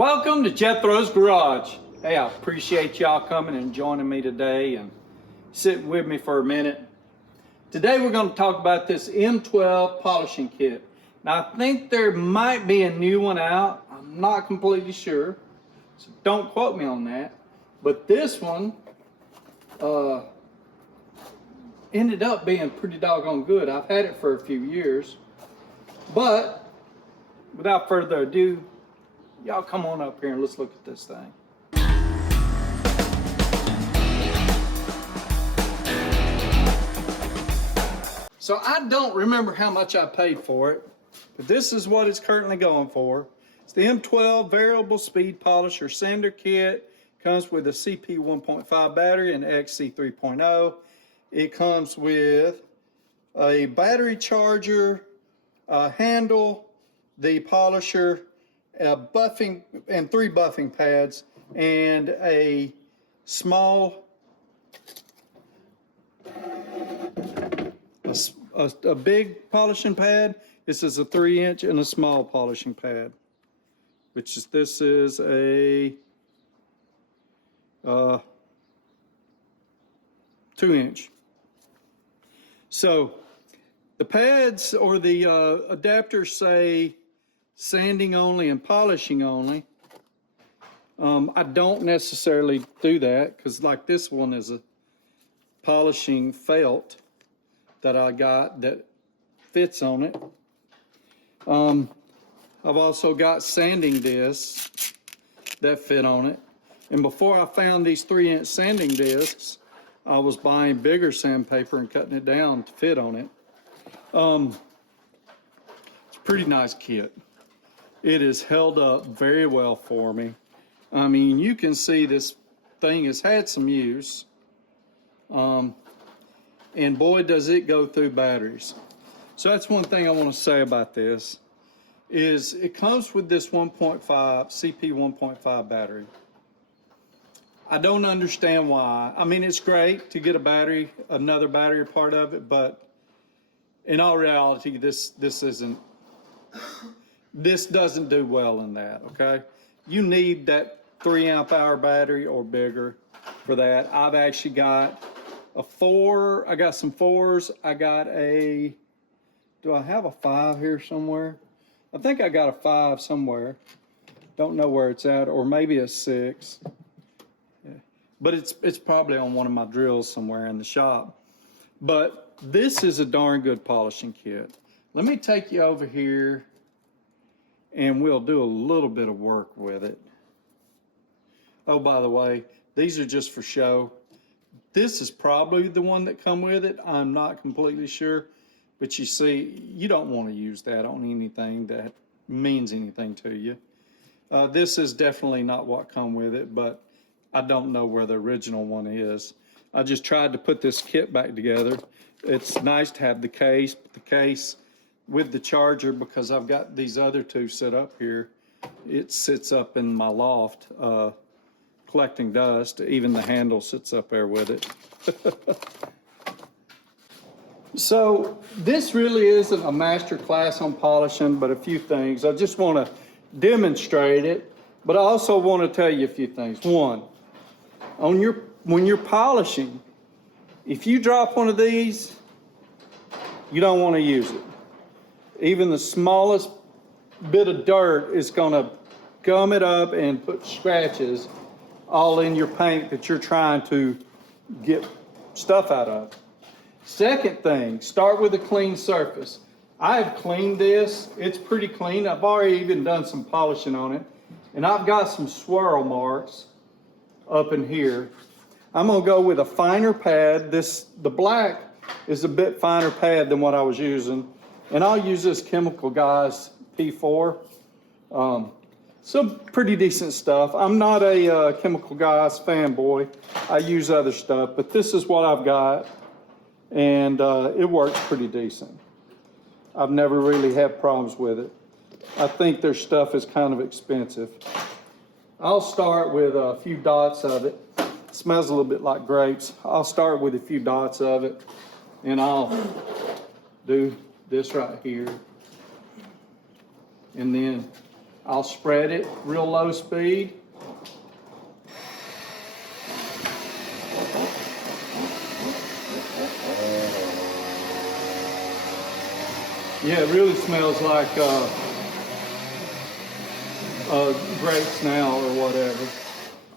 Welcome to Jethro's Garage. Hey, I appreciate y'all coming and joining me today and sitting with me for a minute. Today we're going to talk about this M12 polishing kit. Now I think there might be a new one out. I'm not completely sure, so don't quote me on that. But this one ended up being pretty doggone good. I've had it for a few years. But without further ado, y'all come on up here and let's look at this thing. So I don't remember how much I paid for it, but this is what it's currently going for. It's the M12 Variable Speed Polisher Sander Kit. Comes with a CP 1.5 battery and XC 3.0. It comes with a battery charger, a handle, the polisher, a buffing, and 3 buffing pads, and a small, a big polishing pad. This is a 3-inch and a small polishing pad, which is, this is a 2-inch. So the pads or the adapters say sanding only and polishing only. I don't necessarily do that because, like, this one is a polishing felt that I got that fits on it. I've also got sanding discs that fit on it. And before I found these 3-inch sanding discs, I was buying bigger sandpaper and cutting it down to fit on it. It's a pretty nice kit. It has held up very well for me. I mean, you can see this thing has had some use. And boy, does it go through batteries. So that's one thing I want to say about this, is it comes with this 1.5 CP 1.5 battery. I don't understand why. I mean, it's great to get a battery, another battery part of it, but in all reality, this doesn't do well in that, okay? You need that 3-amp-hour battery or bigger for that. I've actually got a 4, I got some 4s. I got a, do I have a 5 here somewhere? I think I got a 5 somewhere. Don't know where it's at, or maybe a 6. Yeah. But it's probably on one of my drills somewhere in the shop. But this is a darn good polishing kit. Let me take you over here and we'll do a little bit of work with it. Oh, by the way, these are just for show. This is probably the one that come with it. I'm not completely sure, but you see, you don't want to use that on anything that means anything to you. This is definitely not what come with it, but I don't know where the original one is. I just tried to put this kit back together. It's nice to have the case, but the case with the charger, because I've got these other 2 set up here, it sits up in my loft collecting dust. Even the handle sits up there with it. So this really isn't a master class on polishing, but a few things. I just want to demonstrate it, but I also want to tell you a few things. One, when you're polishing, if you drop one of these, you don't want to use it. Even the smallest bit of dirt is going to gum it up and put scratches all in your paint that you're trying to get stuff out of. Second thing, start with a clean surface. I have cleaned this. It's pretty clean. I've already even done some polishing on it. And I've got some swirl marks up in here. I'm going to go with a finer pad. The black is a bit finer pad than what I was using. And I'll use this Chemical Guys P4. Some pretty decent stuff. I'm not a Chemical Guys fanboy. I use other stuff, but this is what I've got. And it works pretty decent. I've never really had problems with it. I think their stuff is kind of expensive. I'll start with a few dots of it. It smells a little bit like grapes. I'll start with a few dots of it, and I'll do this right here. And then I'll spread it real low speed. Yeah, it really smells like grapes now or whatever.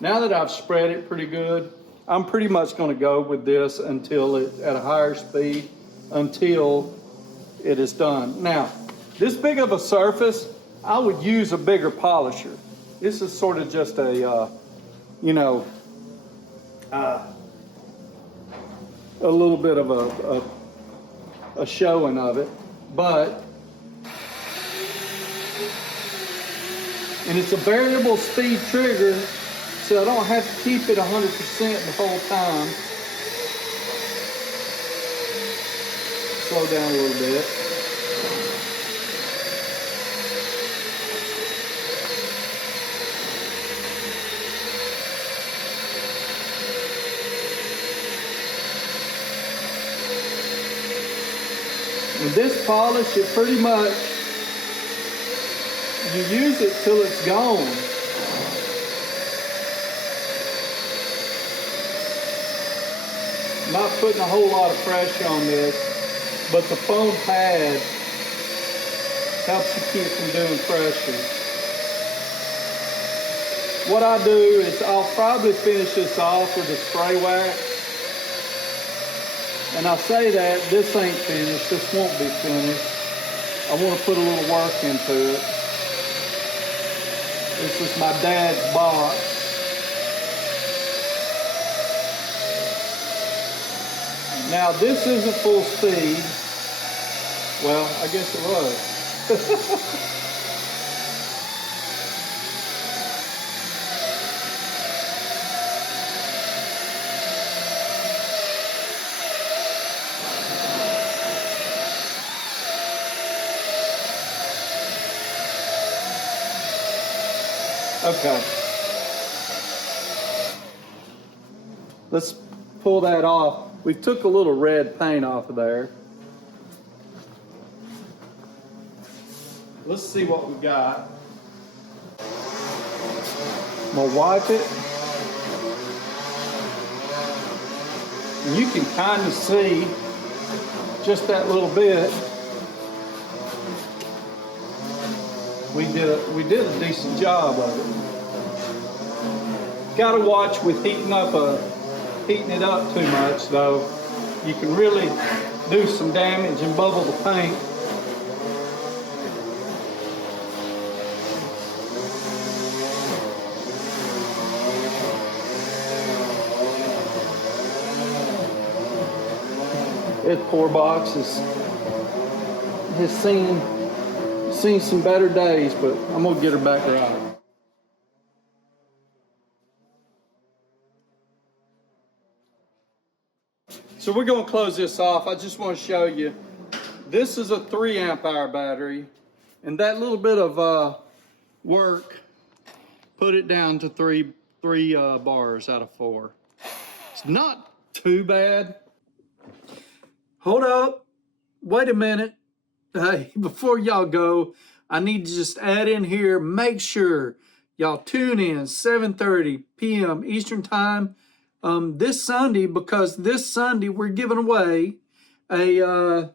Now that I've spread it pretty good, I'm pretty much going to go with this until at a higher speed until it is done. Now, this big of a surface, I would use a bigger polisher. This is sort of just a, you know, a little bit of a showing of it, but, and it's a variable speed trigger, so I don't have to keep it 100% the whole time. Slow down a little bit. With this polish, it pretty much, you use it till it's gone. Not putting a whole lot of pressure on this, but the foam pad helps you keep from doing pressure. What I do is I'll probably finish this off with a spray wax. And I say that this ain't finished, this won't be finished. I want to put a little work into it. This is my dad's box. Now this isn't full speed. Well, I guess it was. Okay. Let's pull that off. We took a little red paint off of there. Let's see what we got. I'm gonna wipe it. And you can kind of see just that little bit. We did a decent job of it. Got to watch with heating it up too much, though. You can really do some damage and bubble the paint. This poor box has seen some better days, but I'm gonna get her back right. So we're gonna close this off. I just want to show you, this is a 3 amp hour battery, and that little bit of work put it down to three bars out of 4. It's not too bad. Hold up, wait a minute. Hey, before y'all go, I need to just add in here, make sure y'all tune in 7:30 p.m. Eastern Time this Sunday, because this Sunday we're giving away a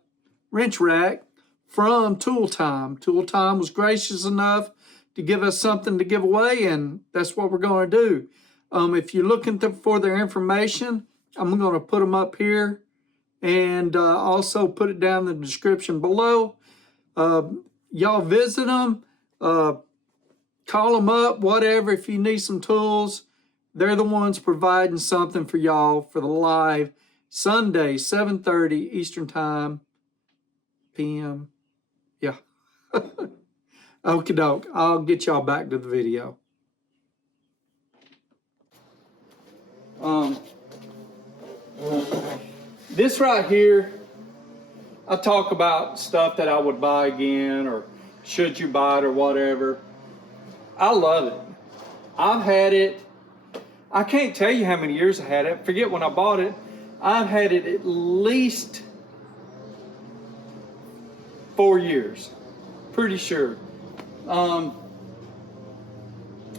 wrench rack from Tool Time. Tool Time was gracious enough to give us something to give away, and that's what we're going to do. If you're looking for their information, I'm going to put them up here and also put it down in the description below. Y'all visit them, call them up, whatever, if you need some tools. They're the ones providing something for y'all for the live Sunday, 7:30 Eastern Time, p.m. Yeah. Okie doke. I'll get y'all back to the video. This right here, I talk about stuff that I would buy again, or should you buy it, or whatever. I love it. I've had it, I can't tell you how many years I had it. Forget when I bought it. I've had it at least 4 years, pretty sure.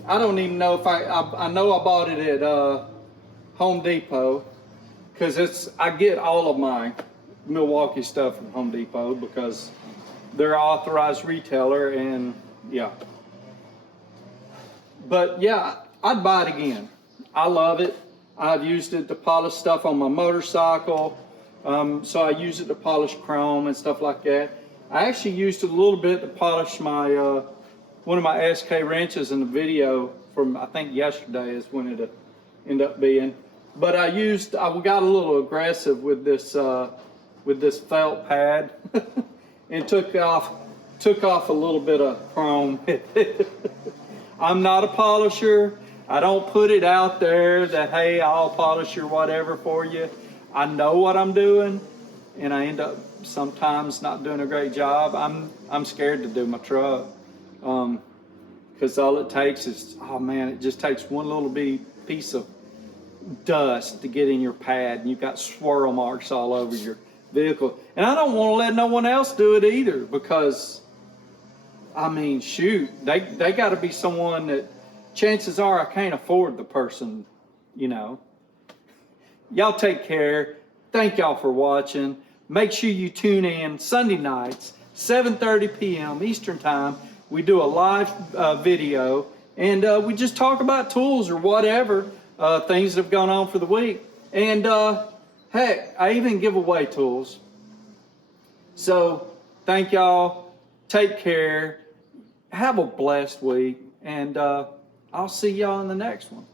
I don't even know if I know I bought it at Home Depot, because I get all of my Milwaukee stuff from Home Depot because they're an authorized retailer, and yeah. But yeah, I'd buy it again. I love it. I've used it to polish stuff on my motorcycle. So I use it to polish chrome and stuff like that. I actually used it a little bit to polish my one of my SK wrenches in the video from, I think yesterday is when it ended up being. But I got a little aggressive with this felt pad and took off a little bit of chrome. I'm not a polisher. I don't put it out there that, hey, I'll polish or whatever for you. I know what I'm doing, and I end up sometimes not doing a great job. I'm scared to do my truck, because all it takes is, oh man, it just takes one little bitty piece of dust to get in your pad, and you've got swirl marks all over your vehicle. And I don't want to let no one else do it either, because I mean, shoot, they got to be someone that, chances are I can't afford the person, you know. Y'all take care. Thank y'all for watching. Make sure you tune in Sunday nights, 7:30 p.m. Eastern Time. We do a live video, and we just talk about tools or whatever, things that have gone on for the week. And heck, I even give away tools. So thank y'all. Take care. Have a blessed week, and I'll see y'all in the next one.